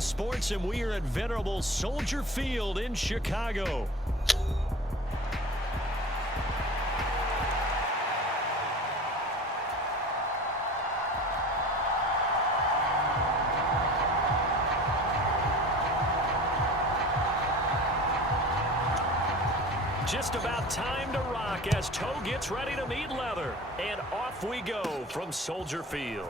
Bally Sports, and we are at venerable Soldier Field in Chicago. Just about time to rock as Toe gets ready to meet leather. And off we go from Soldier Field.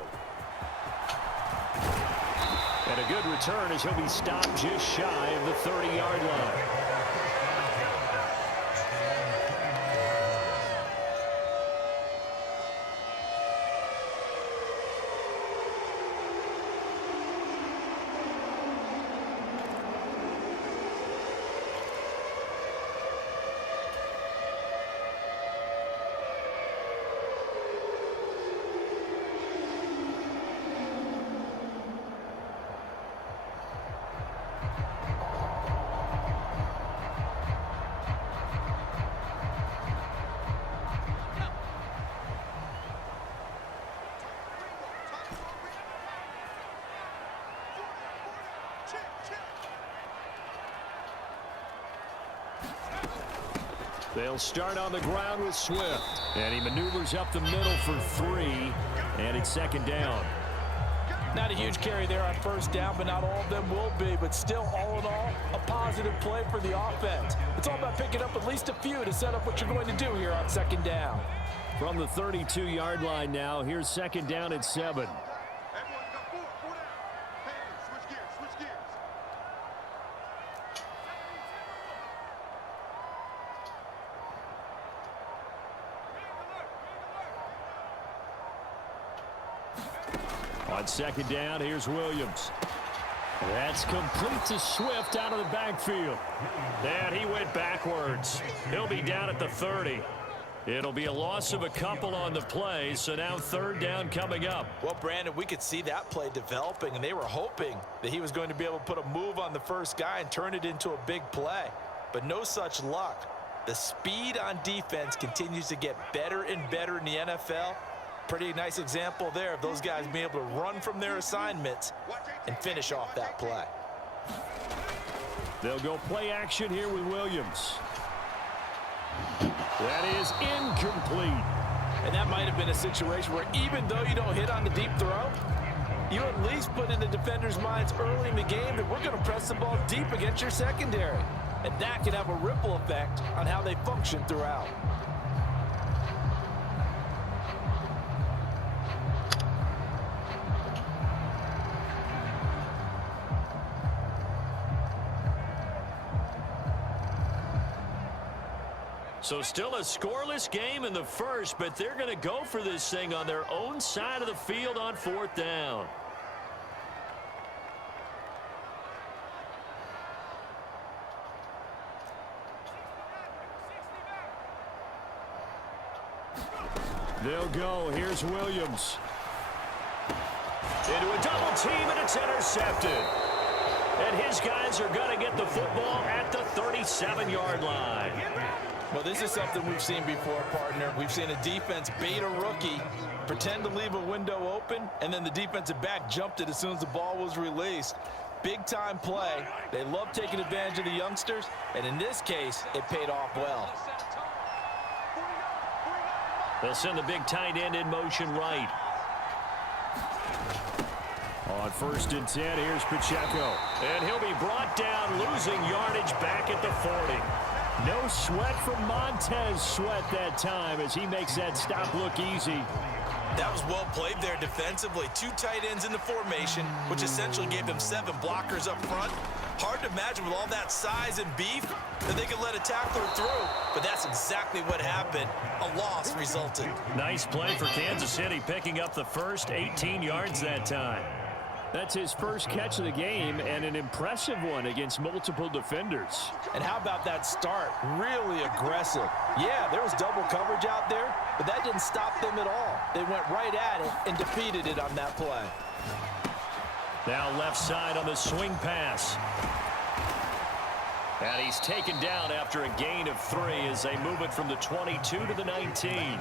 And a good return as he'll be stopped just shy of the 30-yard line. They'll start on the ground with Swift. And he maneuvers up the middle for 3. And it's second down. Not a huge carry there on first down, but not all of them will be. But still, all in all, a positive play for the offense. It's all about picking up at least a few to set up what you're going to do here on second down. From the 32-yard line now, here's second down at 7. On second down, here's Williams. That's complete to Swift out of the backfield. And he went backwards. He'll be down at the 30. It'll be a loss of a couple on the play, so now third down coming up. Well, Brandon, we could see that play developing, and they were hoping that he was going to be able to put a move on the first guy and turn it into a big play. But no such luck. The speed on defense continues to get better and better in the NFL. Pretty nice example there of those guys being able to run from their assignments and finish off that play. They'll go play action here with Williams. That is incomplete. And that might have been a situation where even though you don't hit on the deep throw, you at least put in the defender's minds early in the game that we're going to press the ball deep against your secondary. And that can have a ripple effect on how they function throughout. So still a scoreless game in the first, but they're going to go for this thing on their own side of the field on fourth down. They'll go. Here's Williams. Into a double team, and it's intercepted. And his guys are going to get the football at the 37-yard line. Well, this is something we've seen before, partner. We've seen a defense bait a rookie, pretend to leave a window open, and then the defensive back jumped it as soon as the ball was released. Big-time play. They love taking advantage of the youngsters, and in this case, it paid off well. They'll send the big tight end in motion right. On first and 10, here's Pacheco. And he'll be brought down, losing yardage back at the 40. No sweat from Montez Sweat that time as he makes that stop look easy. That was well played there defensively. 2 tight ends in the formation, which essentially gave them 7 blockers up front. Hard to imagine with all that size and beef that they could let a tackler through, but that's exactly what happened. A loss resulted. Nice play for Kansas City, picking up the first 18 yards that time. That's his first catch of the game, and an impressive one against multiple defenders. And how about that start? Really aggressive. Yeah, there was double coverage out there, but that didn't stop them at all. They went right at it and defeated it on that play. Now left side on the swing pass. And he's taken down after a gain of 3 as they move it from the 22 to the 19.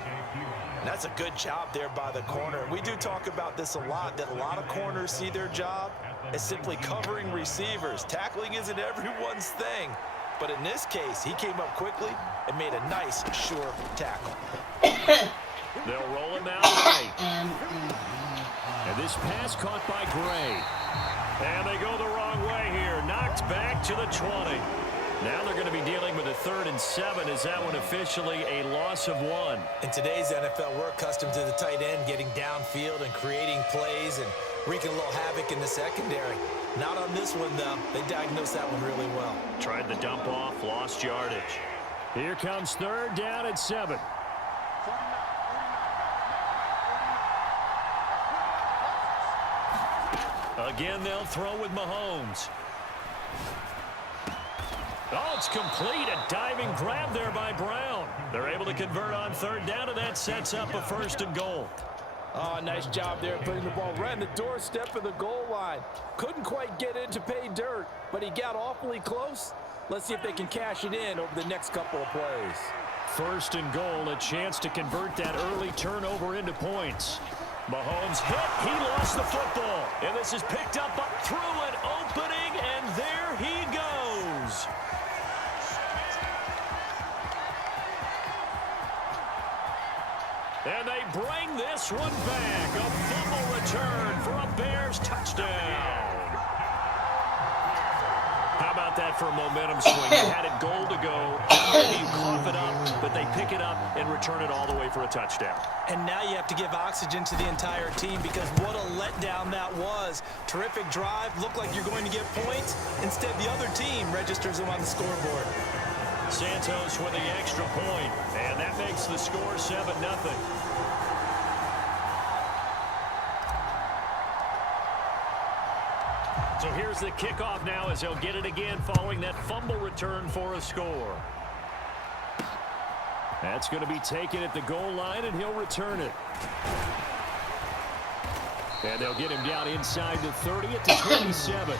That's a good job there by the corner. We do talk about this a lot, that a lot of corners see their job is simply covering receivers. Tackling isn't everyone's thing. But in this case, he came up quickly and made a nice, sure tackle. They'll roll him out right. And this pass caught by Gray. And they go the wrong way here. Knocked back to the 20. Now they're going to be dealing with a 3rd and 7. Is that one officially a loss of 1? In today's NFL, we're accustomed to the tight end getting downfield and creating plays and wreaking a little havoc in the secondary. Not on this one, though. They diagnosed that one really well. Tried the dump off, lost yardage. Here comes 3rd down at 7. Again, they'll throw with Mahomes. Oh, it's complete. A diving grab there by Brown. They're able to convert on 3rd down, and that sets up a 1st and goal. Oh, nice job there putting the ball right on the doorstep of the goal line. Couldn't quite get in to pay dirt, but he got awfully close. Let's see if they can cash it in over the next couple of plays. 1st and goal, a chance to convert that early turnover into points. Mahomes hit. He lost the football. And this is picked up through an opening, and there he goes. And they bring this one back. A fumble return for a Bears touchdown. How about that for a momentum swing? You had it goal to go. You cough it up, but they pick it up and return it all the way for a touchdown. And now you have to give oxygen to the entire team because what a letdown that was. Terrific drive. Looked like you're going to get points. Instead, the other team registers them on the scoreboard. Santos with the extra point, and that makes the score 7-0. So here's the kickoff now as he'll get it again following that fumble return for a score. That's going to be taken at the goal line, and he'll return it. And they'll get him down inside the 30 at the 27.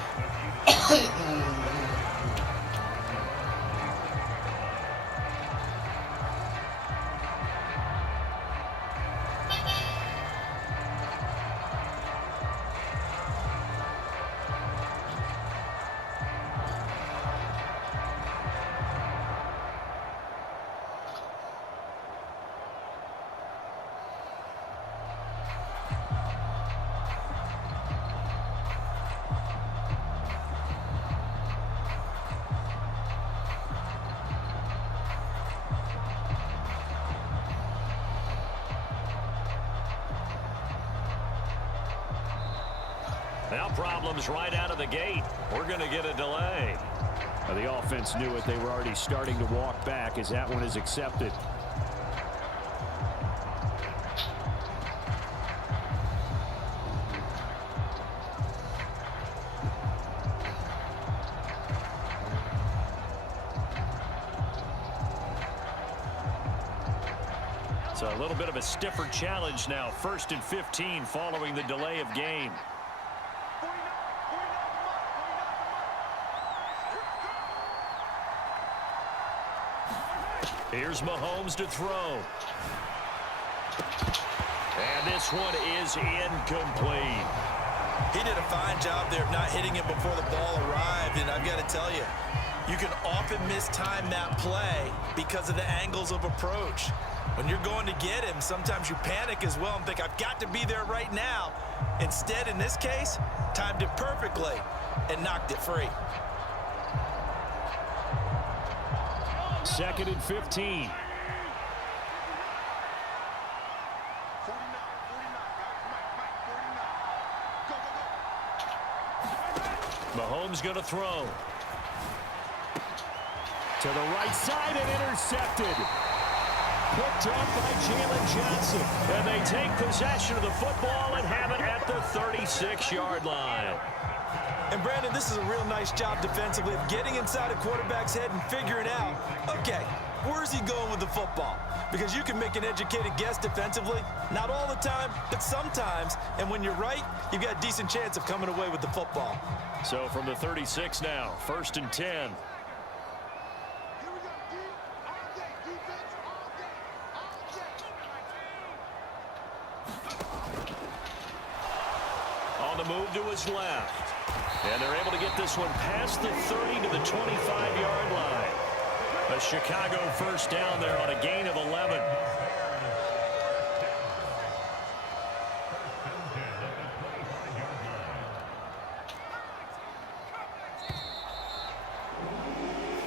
Now problems right out of the gate. We're going to get a delay. The offense knew it. They were already starting to walk back as that one is accepted. So a little bit of a stiffer challenge now. 1st and 15 following the delay of game. Here's Mahomes to throw. And this one is incomplete. He did a fine job there of not hitting it before the ball arrived, and I've got to tell you, you can often mistime that play because of the angles of approach. When you're going to get him, sometimes you panic as well and think, I've got to be there right now. Instead, in this case, timed it perfectly and knocked it free. 2nd and 15. Mahomes going to throw. To the right side and intercepted. Picked up by Jalen Johnson. And they take possession of the football and have it at the 36-yard line. And, Brandon, this is a real nice job defensively of getting inside a quarterback's head and figuring out, okay, where's he going with the football? Because you can make an educated guess defensively. Not all the time, but sometimes. And when you're right, you've got a decent chance of coming away with the football. So from the 36 now, 1st and 10. On the move to his left. And they're able to get this one past the 30 to the 25-yard line. A Chicago first down there on a gain of 11.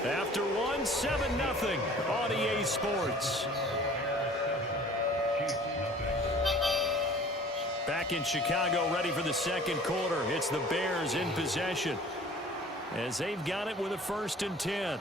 After one, 7-0 on EA Sports. Back in Chicago, ready for the second quarter. It's the Bears in possession as they've got it with a 1st and 10.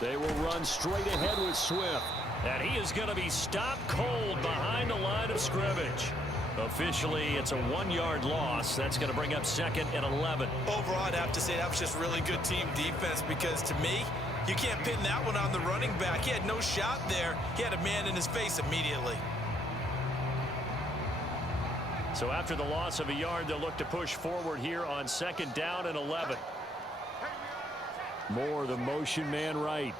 They will run straight ahead with Swift. And he is going to be stopped cold behind the line of scrimmage. Officially, it's a 1-yard loss. That's going to bring up 2nd and 11. Overall, I'd have to say that was just really good team defense because to me, you can't pin that one on the running back. He had no shot there. He had a man in his face immediately. So after the loss of a yard, they'll look to push forward here on 2nd down and 11. Moore, the motion man right.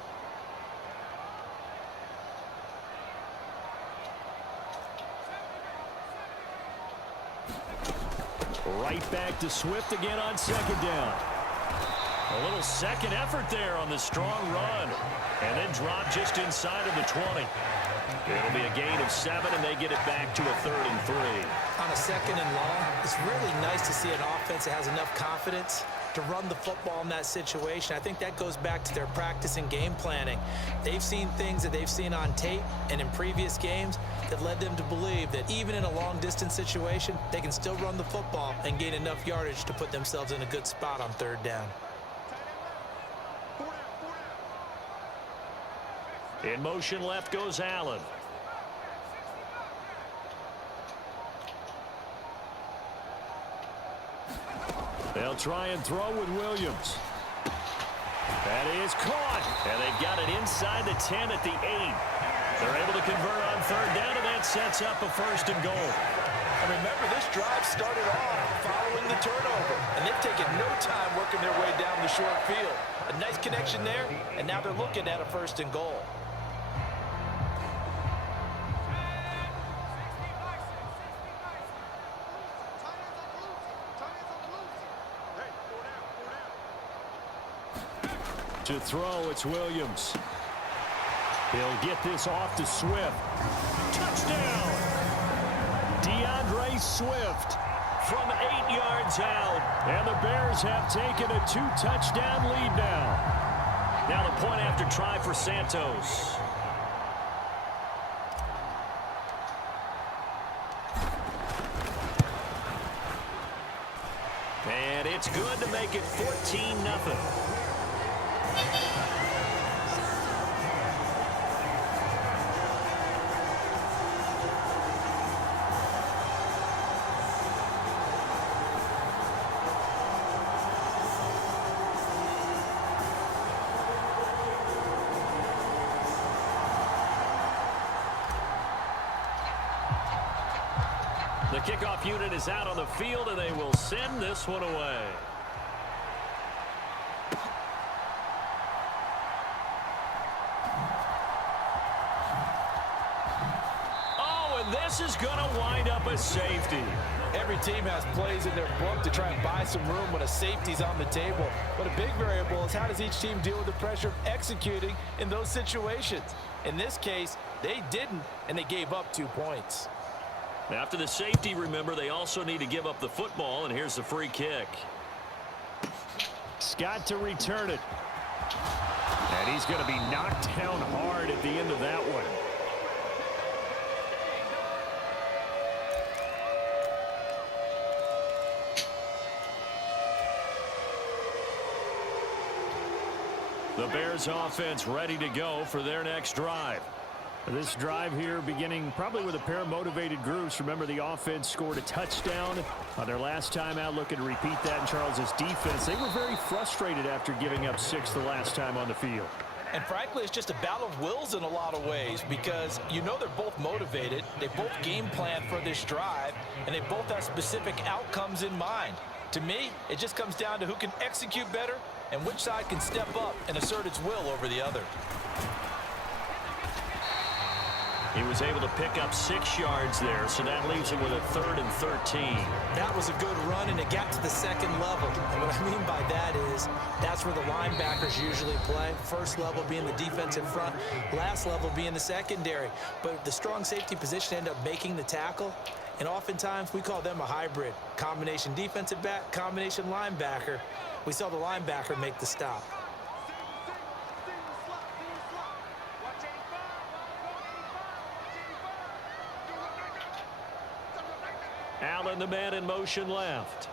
Right back to Swift again on 2nd down. A little second effort there on the strong run. And then drop just inside of the 20. It'll be a gain of 7, and they get it back to a 3rd and 3. On a 2nd and long, it's really nice to see an offense that has enough confidence to run the football in that situation. I think that goes back to their practice and game planning. They've seen things that they've seen on tape and in previous games that led them to believe that even in a long-distance situation, they can still run the football and gain enough yardage to put themselves in a good spot on 3rd down. In motion left goes Allen. They'll try and throw with Williams. That is caught. And they've got it inside the 10 at the 8. They're able to convert on 3rd down, and that sets up a 1st and goal. And remember, this drive started off following the turnover. And they've taken no time working their way down the short field. A nice connection there, and now they're looking at a 1st and goal. To throw, it's Williams. He'll get this off to Swift. Touchdown! DeAndre Swift from 8 yards out. And the Bears have taken a 2-touchdown lead now. Now the point after try for Santos. And it's good to make it 14-0. The kickoff unit is out on the field, and they will send this one away. Oh, and this is going to wind up a safety. Every team has plays in their book to try and buy some room when a safety's on the table. But a big variable is how does each team deal with the pressure of executing in those situations. In this case, they didn't, and they gave up 2 points. After the safety, remember, they also need to give up the football, and here's the free kick. Scott to return it. And he's going to be knocked down hard at the end of that one. The Bears offense ready to go for their next drive. This drive here beginning probably with a pair of motivated groups. Remember, the offense scored a touchdown on their last time out, looking to repeat that in Charles's defense. They were very frustrated after giving up 6 the last time on the field. And frankly, it's just a battle of wills in a lot of ways because you know they're both motivated, they both game plan for this drive, and they both have specific outcomes in mind. To me, it just comes down to who can execute better and which side can step up and assert its will over the other. He was able to pick up 6 yards there, so that leaves him with a 3rd and 13. That was a good run, and it got to the second level. And what I mean by that is that's where the linebackers usually play. First level being the defensive front, last level being the secondary. But the strong safety position ended up making the tackle, and oftentimes we call them a hybrid. Combination defensive back, combination linebacker. We saw the linebacker make the stop. Allen, the man in motion left.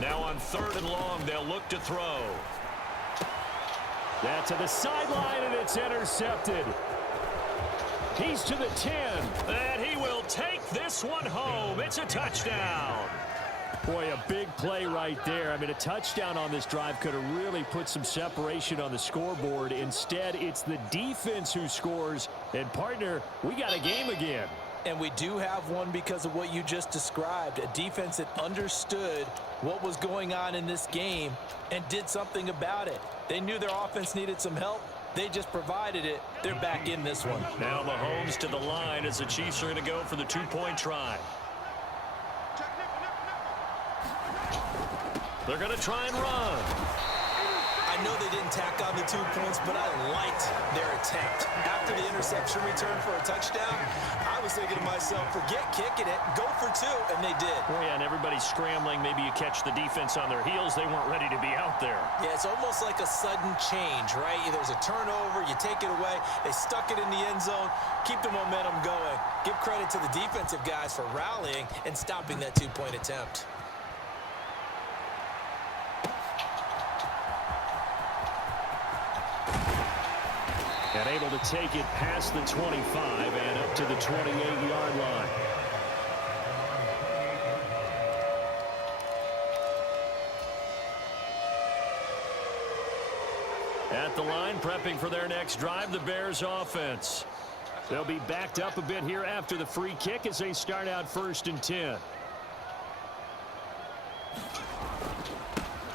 Now on 3rd and long, they'll look to throw. That's to the sideline, and it's intercepted. He's to the 10, and he will take this one home. It's a touchdown. Boy, a big play right there. I mean, a touchdown on this drive could have really put some separation on the scoreboard. Instead, it's the defense who scores. And, partner, we got a game again. And we do have one because of what you just described, a defense that understood what was going on in this game and did something about it. They knew their offense needed some help. They just provided it. They're back in this one. Now Mahomes to the line as the Chiefs are going to go for the 2-point try. They're going to try and run. I know they didn't tack on the 2 points, but I liked their attempt. After the interception return for a touchdown, I was thinking to myself, forget kicking it, go for 2, and they did. Well, yeah, and everybody's scrambling. Maybe you catch the defense on their heels. They weren't ready to be out there. Yeah, it's almost like a sudden change, right? There's a turnover, you take it away, they stuck it in the end zone, keep the momentum going. Give credit to the defensive guys for rallying and stopping that 2-point attempt. And able to take it past the 25 and up to the 28-yard line. At the line, prepping for their next drive, the Bears offense. They'll be backed up a bit here after the free kick as they start out 1st and 10.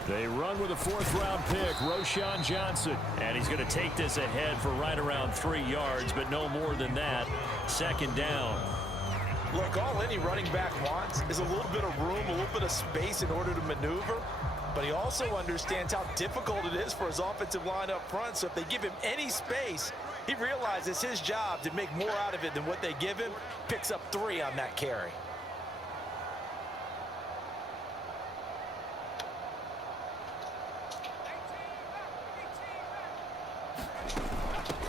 They run with a 4th-round pick, Roschon Johnson. And he's going to take this ahead for right around 3 yards, but no more than that. 2nd down. Look, all any running back wants is a little bit of room, a little bit of space in order to maneuver. But he also understands how difficult it is for his offensive line up front. So if they give him any space, he realizes his job to make more out of it than what they give him. Picks up 3 on that carry.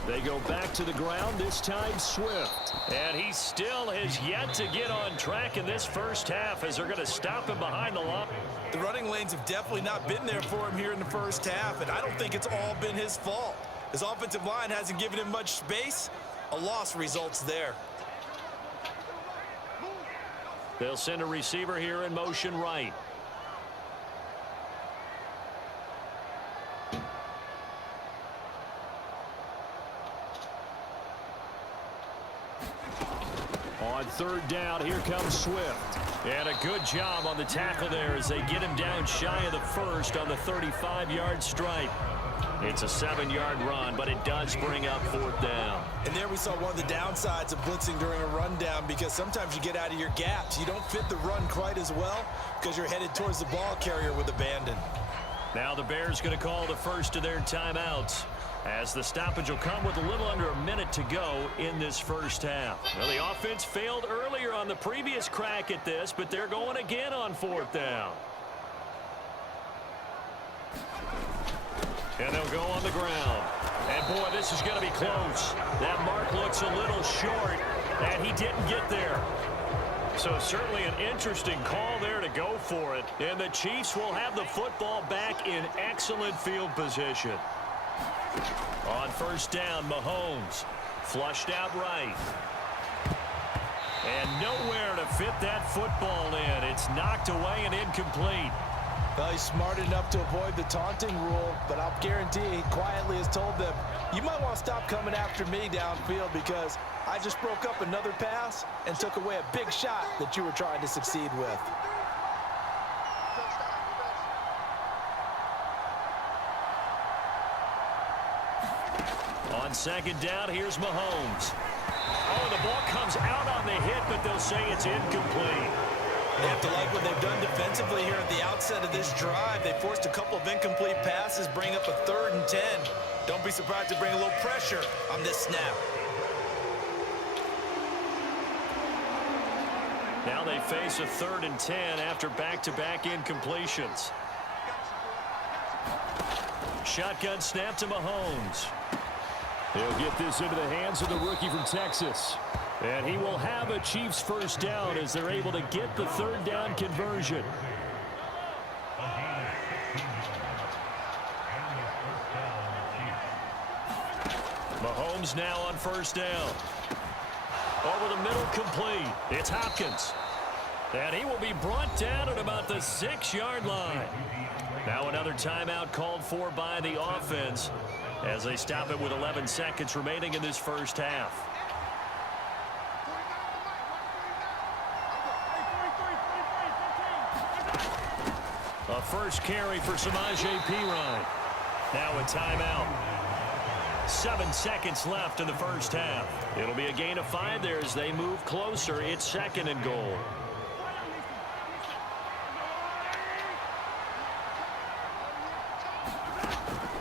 They go back to the ground, this time Swift. And he still has yet to get on track in this first half as they're going to stop him behind the line. The running lanes have definitely not been there for him here in the first half, and I don't think it's all been his fault. His offensive line hasn't given him much space. A loss results there. They'll send a receiver here in motion right. On 3rd down, here comes Swift. And a good job on the tackle there as they get him down shy of the 1st on the 35-yard strike. It's a 7-yard run, but it does bring up 4th down. And there we saw one of the downsides of blitzing during a rundown, because sometimes you get out of your gaps. You don't fit the run quite as well because you're headed towards the ball carrier with abandon. Now the Bears going to call the first of their timeouts, as the stoppage will come with a little under a minute to go in this first half. Well, the offense failed earlier on the previous crack at this, but they're going again on 4th down. And they'll go on the ground. And, boy, this is going to be close. That mark looks a little short, and he didn't get there. So certainly an interesting call there to go for it. And the Chiefs will have the football back in excellent field position. On 1st down, Mahomes flushed out right. And nowhere to fit that football in. It's knocked away and incomplete. Well, he's smart enough to avoid the taunting rule, but I'll guarantee he quietly has told them, you might want to stop coming after me downfield because I just broke up another pass and took away a big shot that you were trying to succeed with. On second down, here's Mahomes. Oh, the ball comes out on the hit, but they'll say it's incomplete. They have to like what they've done defensively here at the outset of this drive. They forced a couple of incomplete passes, bring up a 3rd and 10. Don't be surprised to bring a little pressure on this snap. Now they face a 3rd and 10 after back-to-back incompletions. Shotgun snap to Mahomes. He'll get this into the hands of the rookie from Texas. And he will have a Chiefs first down as they're able to get the 3rd down conversion. Mahomes now on first down. Over the middle, complete. It's Hopkins. And he will be brought down at about the 6-yard line. Now another timeout called for by the offense as they stop it with 11 seconds remaining in this first half. A first carry for Samaje Perine. Now a timeout. 7 seconds left in the first half. It'll be a gain of 5 there as they move closer. It's 2nd and goal.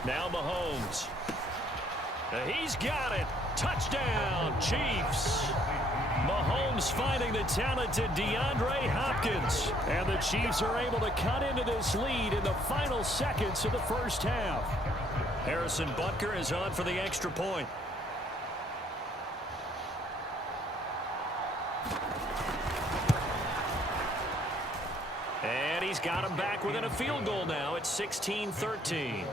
Now Mahomes. He's got it. Touchdown, Chiefs. Mahomes finding the talented DeAndre Hopkins. And the Chiefs are able to cut into this lead in the final seconds of the first half. Harrison Butker is on for the extra point. And he's got him back within a field goal now. It's 16-13.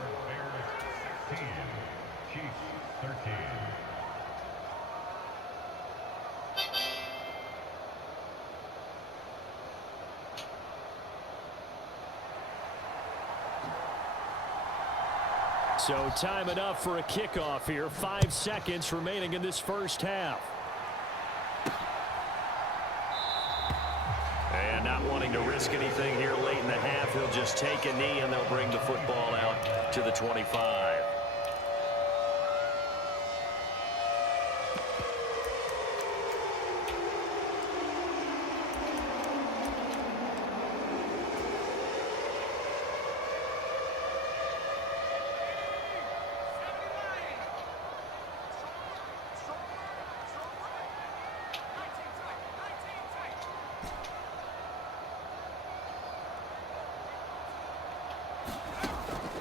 So time enough for a kickoff here. 5 seconds remaining in this first half. And not wanting to risk anything here late in the half, he'll just take a knee and they'll bring the football out to the 25.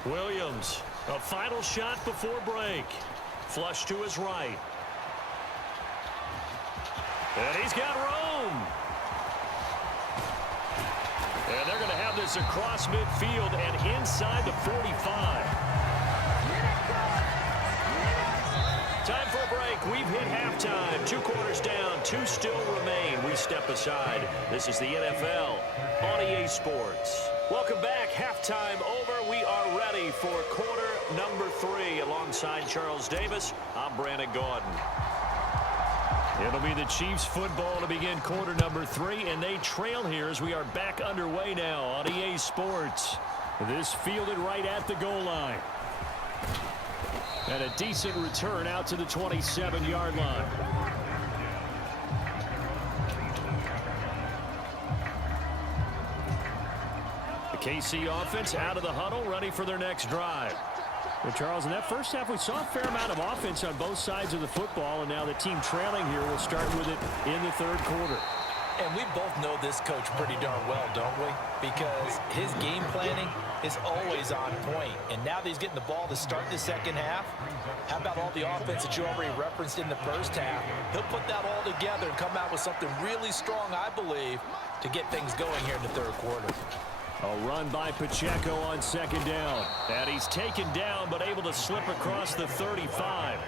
Williams, a final shot before break. Flush to his right. And he's got room. And they're going to have this across midfield and inside the 45. Time for a break. We've hit halftime. 2 quarters down. 2 still remain. We step aside. This is the NFL on EA Sports. Welcome back. Halftime over. We are ready for quarter number 3. Alongside Charles Davis, I'm Brandon Gordon. It'll be the Chiefs football to begin quarter number 3, and they trail here as we are back underway now on EA Sports. This fielded right at the goal line. And a decent return out to the 27-yard line. The KC offense out of the huddle, ready for their next drive. Well, Charles, in that first half, we saw a fair amount of offense on both sides of the football, and now the team trailing here will start with it in the third quarter. And we both know this coach pretty darn well, don't we? Because his game planning is always on point. And now that he's getting the ball to start the second half, how about all the offense that you already referenced in the first half? He'll put that all together and come out with something really strong, I believe, to get things going here in the third quarter. A run by Pacheco on second down. And he's taken down but able to slip across the 35.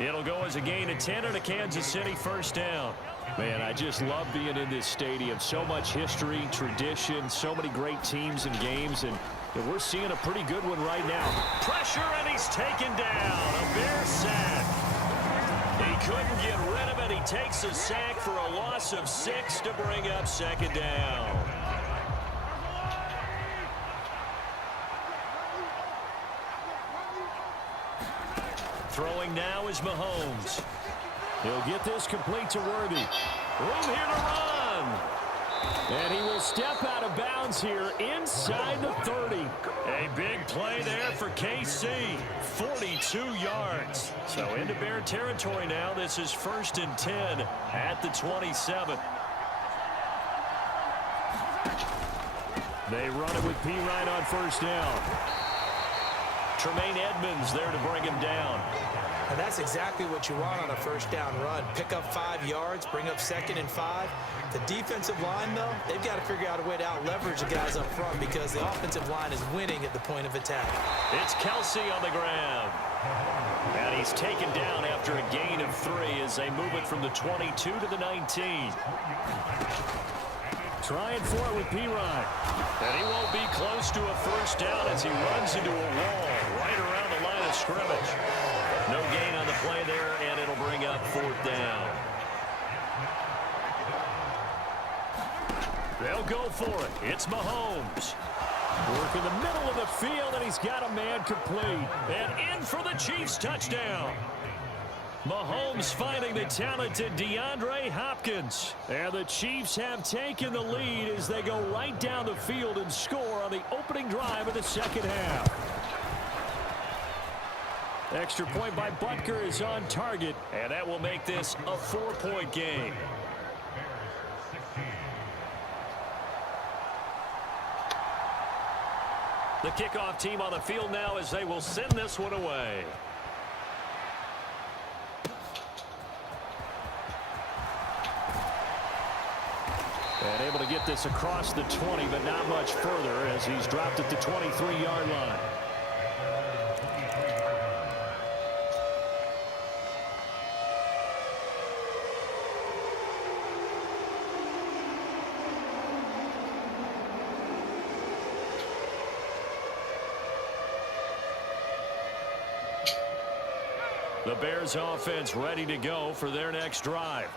It'll go as a gain of 10 and a Kansas City first down. Man, I just love being in this stadium. So much history, tradition, so many great teams and games, and we're seeing a pretty good one right now. Pressure, and he's taken down. A Bear sack. He couldn't get rid of it. He takes a sack for a loss of 6 to bring up second down. Throwing now is Mahomes. He'll get this complete to Worthy. Room here to run. And he will step out of bounds here inside the 30. A big play there for KC. 42 yards. So into Bear territory now. This is 1st and 10 at the 27. They run it with Pirine on first down. Tremaine Edmonds there to bring him down. And that's exactly what you want on a first down run. Pick up 5 yards, bring up 2nd and 5. The defensive line, though, they've got to figure out a way to out-leverage the guys up front because the offensive line is winning at the point of attack. It's Kelsey on the ground. And he's taken down after a gain of 3 as they move it from the 22 to the 19. Trying for it with Pirine. And he won't be close to a first down as he runs into a wall right around the line of scrimmage. No gain on the play there, and it'll bring up 4th down. They'll go for it. It's Mahomes. Work in the middle of the field, and he's got a man complete. And in for the Chiefs touchdown. Mahomes finding the talented DeAndre Hopkins. And the Chiefs have taken the lead as they go right down the field and score on the opening drive of the second half. Extra point by Butker is on target, and that will make this a 4-point game. The kickoff team on the field now as they will send this one away. And able to get this across the 20, but not much further as he's dropped at the 23-yard line. The Bears offense ready to go for their next drive.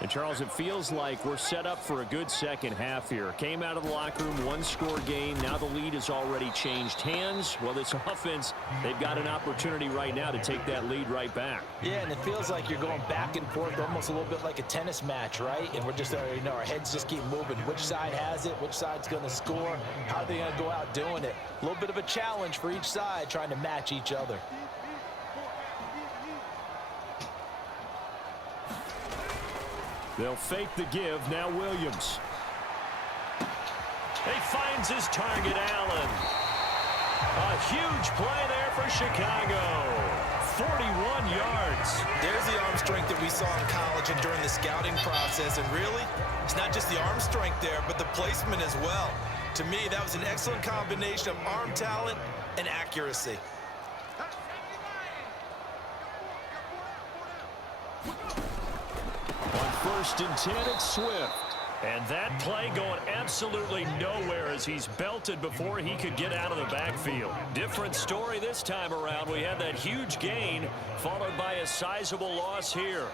And Charles, it feels like we're set up for a good second half here. Came out of the locker room, 1-score game. Now the lead has already changed hands. Well, this offense, they've got an opportunity right now to take that lead right back. Yeah, and it feels like you're going back and forth almost a little bit like a tennis match, right? And we're just, our heads just keep moving. Which side has it? Which side's going to score? How are they going to go out doing it? A little bit of a challenge for each side trying to match each other. They'll fake the give. Now Williams. He finds his target, Allen. A huge play there for Chicago. 41 yards. There's the arm strength that we saw in college and during the scouting process. And really, it's not just the arm strength there, but the placement as well. To me, that was an excellent combination of arm talent and accuracy. On 1st and 10, it's Swift. And that play going absolutely nowhere as he's belted before he could get out of the backfield. Different story this time around. We had that huge gain followed by a sizable loss here.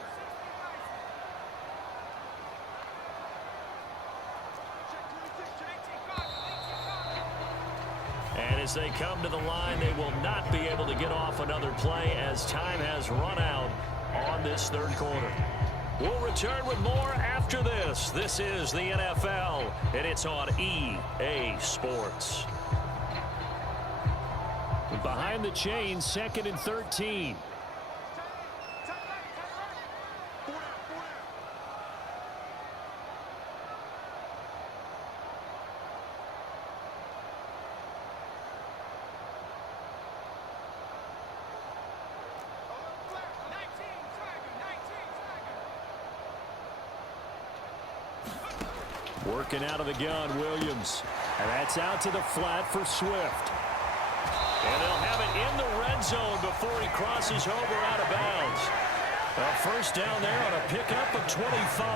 And as they come to the line, they will not be able to get off another play as time has run out on this third quarter. We'll return with more after this. This is the NFL, and it's on EA Sports. Behind the chains, 2nd and 13. Working out of the gun, Williams. And that's out to the flat for Swift. And they'll have it in the red zone before he crosses over out of bounds. A first down there on a pickup of 25.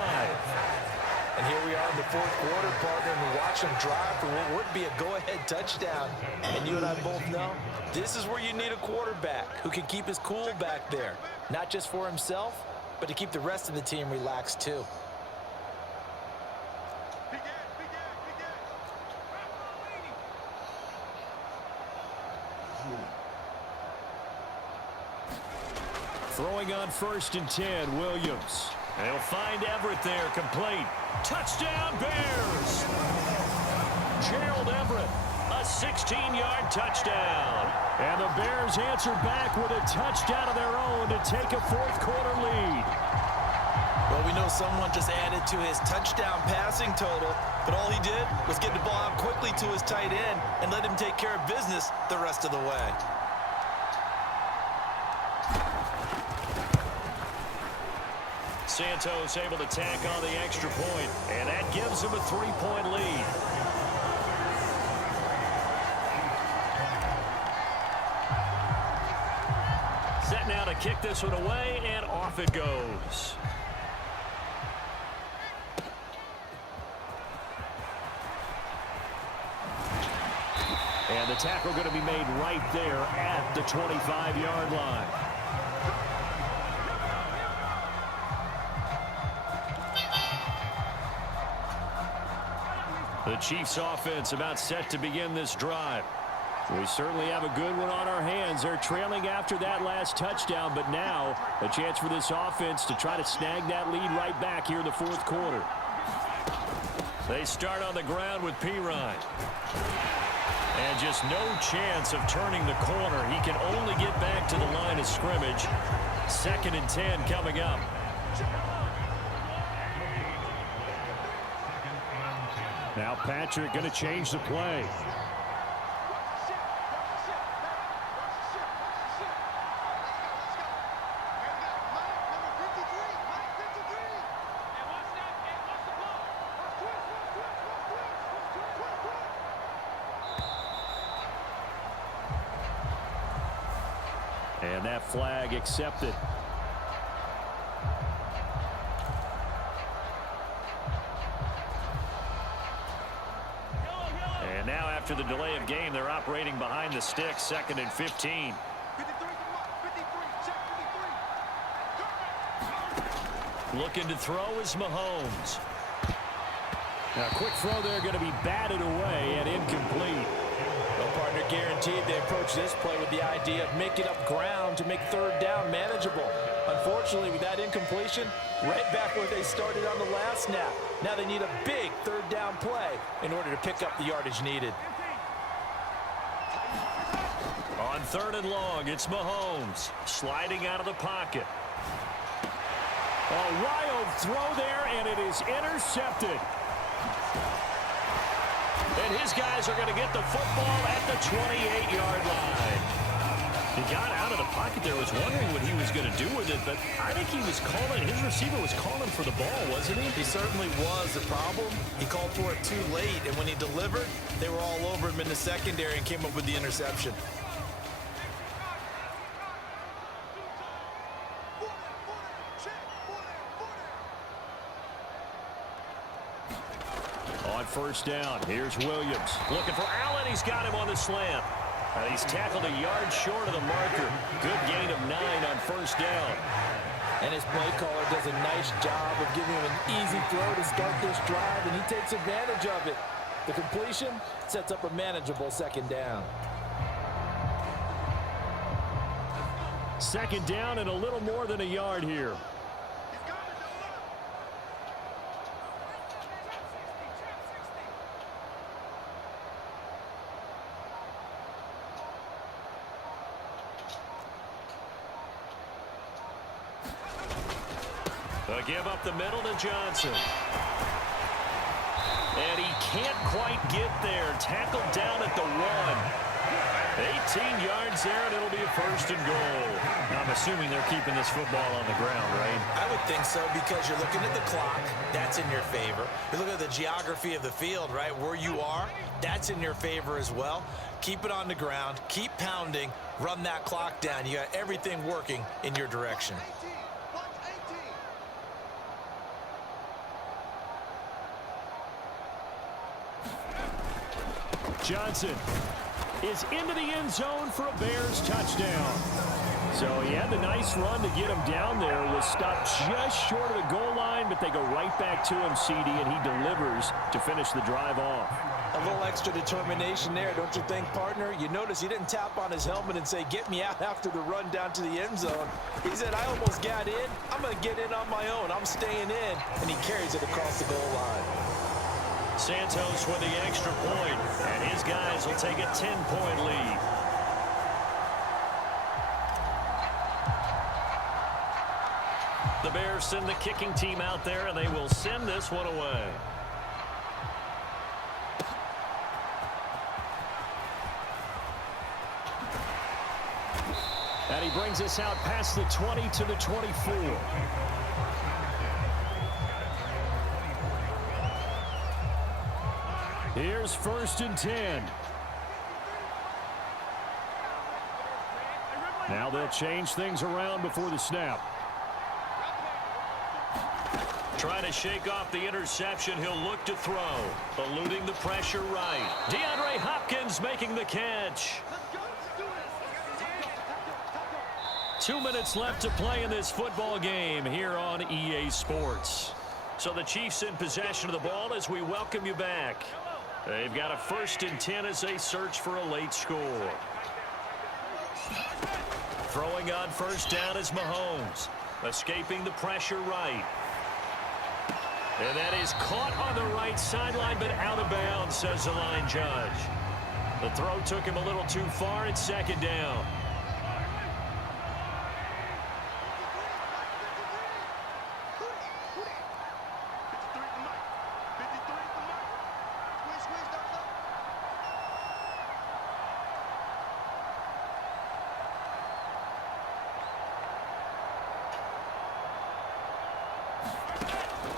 And here we are in the fourth quarter, partner, and watch them drive for what would be a go-ahead touchdown. And you and I both know this is where you need a quarterback who can keep his cool back there, not just for himself, but to keep the rest of the team relaxed too. Throwing on 1st and 10, Williams. They'll find Everett there, complete. Touchdown, Bears! Gerald Everett, a 16-yard touchdown. And the Bears answer back with a touchdown of their own to take a fourth quarter lead. Well, we know someone just added to his touchdown passing total, but all he did was get the ball out quickly to his tight end and let him take care of business the rest of the way. Santos able to tack on the extra point, and that gives him a 3-point lead. Set now to kick this one away, and off it goes. And the tackle going to be made right there at the 25-yard line. The Chiefs offense about set to begin this drive. We certainly have a good one on our hands. They're trailing after that last touchdown, but now a chance for this offense to try to snag that lead right back here in the fourth quarter. They start on the ground with Pirine. And just no chance of turning the corner. He can only get back to the line of scrimmage. 2nd and 10 coming up. Now Patrick going to change the play. And that flag accepted. And now after the delay of game, they're operating behind the sticks, 2nd and 15. Looking to throw is Mahomes. Now a quick throw there going to be batted away and incomplete. Well, partner, guaranteed they approach this play with the idea of making up ground to make 3rd down manageable. Unfortunately, with that incompletion, right back where they started on the last snap. Now they need a big 3rd down play in order to pick up the yardage needed. On 3rd and long, it's Mahomes sliding out of the pocket. A wild throw there, and it is intercepted. And his guys are going to get the football at the 28-yard line. He got out of the pocket there, was wondering what he was going to do with it, but I think he was calling, his receiver was calling for the ball, wasn't he? He certainly was. The problem, he called for it too late, and when he delivered, they were all over him in the secondary and came up with the interception. On 1st down, here's Williams. Looking for Allen. He's got him on the slant. He's tackled a yard short of the marker. Good gain of 9 on 1st down. And his play caller does a nice job of giving him an easy throw to start this drive, and he takes advantage of it. The completion sets up a manageable 2nd down. 2nd down and a little more than a yard here. They'll give up the middle to Johnson. And he can't quite get there. Tackled down at the 1. 18 yards there, and it'll be a 1st and goal. I'm assuming they're keeping this football on the ground, right? I would think so, because you're looking at the clock. That's in your favor. You look at the geography of the field, right? Where you are, that's in your favor as well. Keep it on the ground. Keep pounding. Run that clock down. You got everything working in your direction. Johnson is into the end zone for a Bears touchdown. So he had the nice run to get him down there. Was stopped just short of the goal line, but they go right back to him, CD, and he delivers to finish the drive off. A little extra determination there, don't you think, partner? You notice he didn't tap on his helmet and say, get me out after the run down to the end zone. He said, I almost got in. I'm going to get in on my own. I'm staying in. And he carries it across the goal line. Santos with the extra point, and his guys will take a 10-point lead. The Bears send the kicking team out there, and they will send this one away. And he brings us out past the 20 to the 24. Here's 1st and 10. Now they'll change things around before the snap. Trying to shake off the interception. He'll look to throw. Eluding the pressure right. DeAndre Hopkins making the catch. 2 minutes left to play in this football game here on EA Sports. So the Chiefs in possession of the ball as we welcome you back. They've got a 1st and 10 as they search for a late score. Throwing on 1st down is Mahomes. Escaping the pressure right. And that is caught on the right sideline, but out of bounds, says the line judge. The throw took him a little too far. It's 2nd down.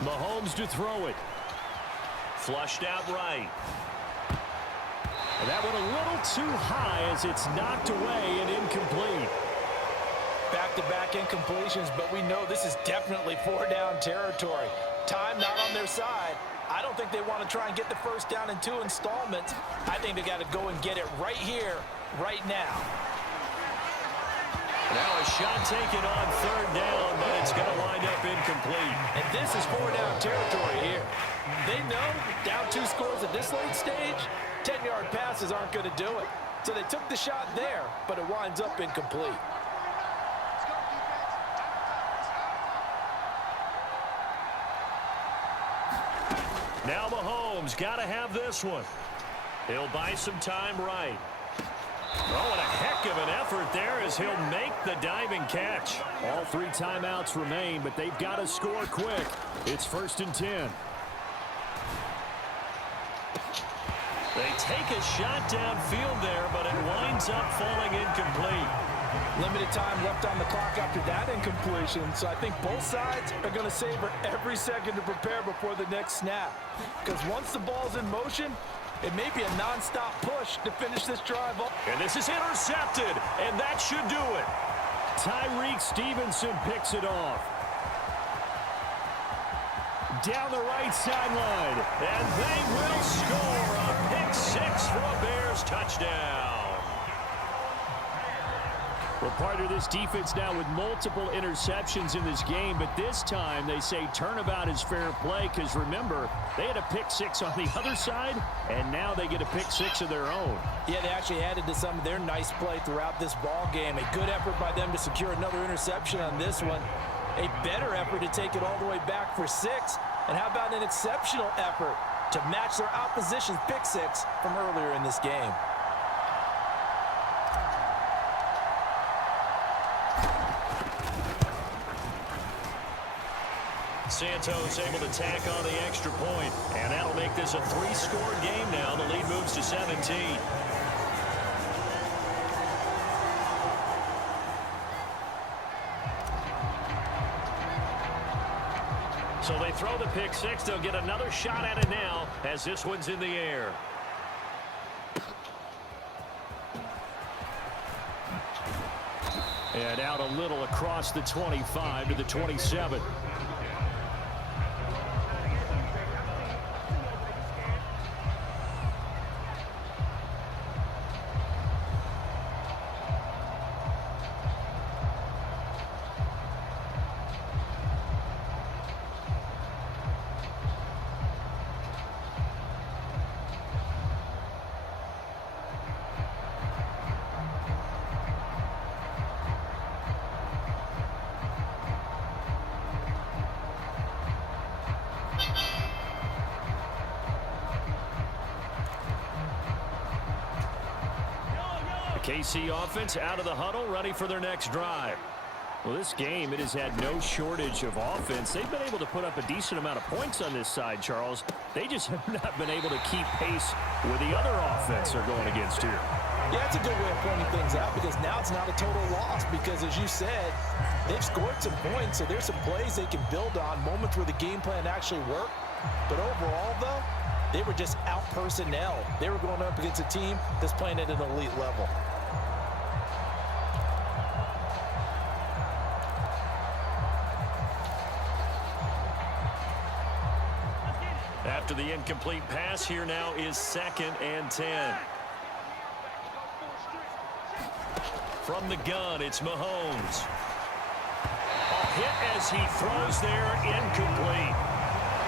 Mahomes to throw it. Flushed out right. And that went a little too high as it's knocked away and incomplete. Back-to-back incompletions, but we know this is definitely 4-down territory. Time not on their side. I don't think they want to try and get the 1st down in 2 installments. I think they got to go and get it right here, right now. Now a shot taken on 3rd down, but it's going to wind up incomplete. And this is 4-down territory here. They know down 2 scores at this late stage, 10-yard passes aren't going to do it. So they took the shot there, but it winds up incomplete. Now Mahomes got to have this one. He'll buy some time right. Oh, and a heck of an effort there as he'll make the diving catch. All 3 timeouts remain, but they've got to score quick. It's 1st and 10. They take a shot downfield there, but it winds up falling incomplete. Limited time left on the clock after that incompletion, so I think both sides are going to savor every second to prepare before the next snap. Because once the ball's in motion, it may be a non-stop push to finish this drive up. And this is intercepted, and that should do it. Tyreek Stevenson picks it off. Down the right sideline, and they will score a pick-6 for a Bears touchdown. Well, part of this defense now with multiple interceptions in this game, but this time they say turnabout is fair play because, remember, they had a pick-6 on the other side, and now they get a pick-6 of their own. Yeah, they actually added to some of their nice play throughout this ball game. A good effort by them to secure another interception on this one. A better effort to take it all the way back for 6. And how about an exceptional effort to match their opposition's pick-6 from earlier in this game? Santos able to tack on the extra point, and that'll make this a 3-score game now. The lead moves to 17. So they throw the pick-6. They'll get another shot at it now as this one's in the air. And out a little across the 25 to the 27. KC offense out of the huddle, ready for their next drive. Well, this game, it has had no shortage of offense. They've been able to put up a decent amount of points on this side, Charles. They just have not been able to keep pace with the other offense they're going against here. Yeah, it's a good way of pointing things out because now it's not a total loss because, as you said, they've scored some points, so there's some plays they can build on, moments where the game plan actually worked. But overall, though, they were just out-personnel. They were going up against a team that's playing at an elite level. After the incomplete pass, here now is 2nd and 10. From the gun, it's Mahomes. A hit as he throws there, incomplete.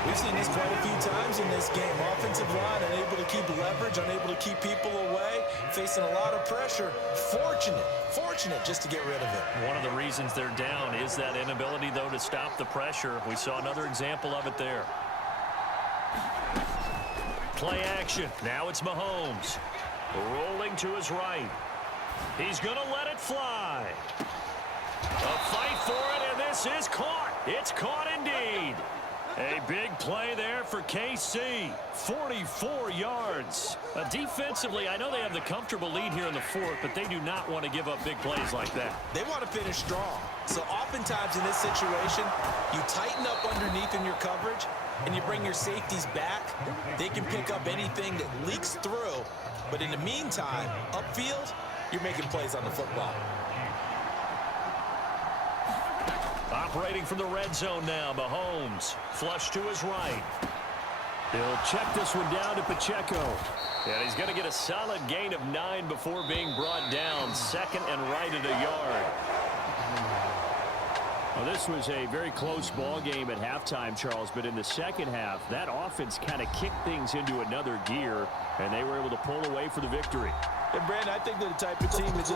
We've seen this quite a few times in this game. Offensive line unable to keep leverage, unable to keep people away, facing a lot of pressure. Fortunate just to get rid of it. One of the reasons they're down is that inability, though, to stop the pressure. We saw another example of it there. Play action. Now it's Mahomes. Rolling to his right. He's going to let it fly. A fight for it, and this is caught. It's caught indeed. A big play there for KC. 44 yards. Defensively, I know they have the comfortable lead here in the 4th, but they do not want to give up big plays like that. They want to finish strong. So oftentimes in this situation, you tighten up underneath in your coverage, and you bring your safeties back. They can pick up anything that leaks through. But in the meantime, upfield, you're making plays on the football. Operating from the red zone now, Mahomes. Flush to his right. He'll check this one down to Pacheco. And he's going to get a solid gain of 9 before being brought down. 2nd and right at a yard. Well, this was a very close ball game at halftime, Charles, but in the second half, that offense kind of kicked things into another gear, and they were able to pull away for the victory. And, Brandon, I think they're the type of team that just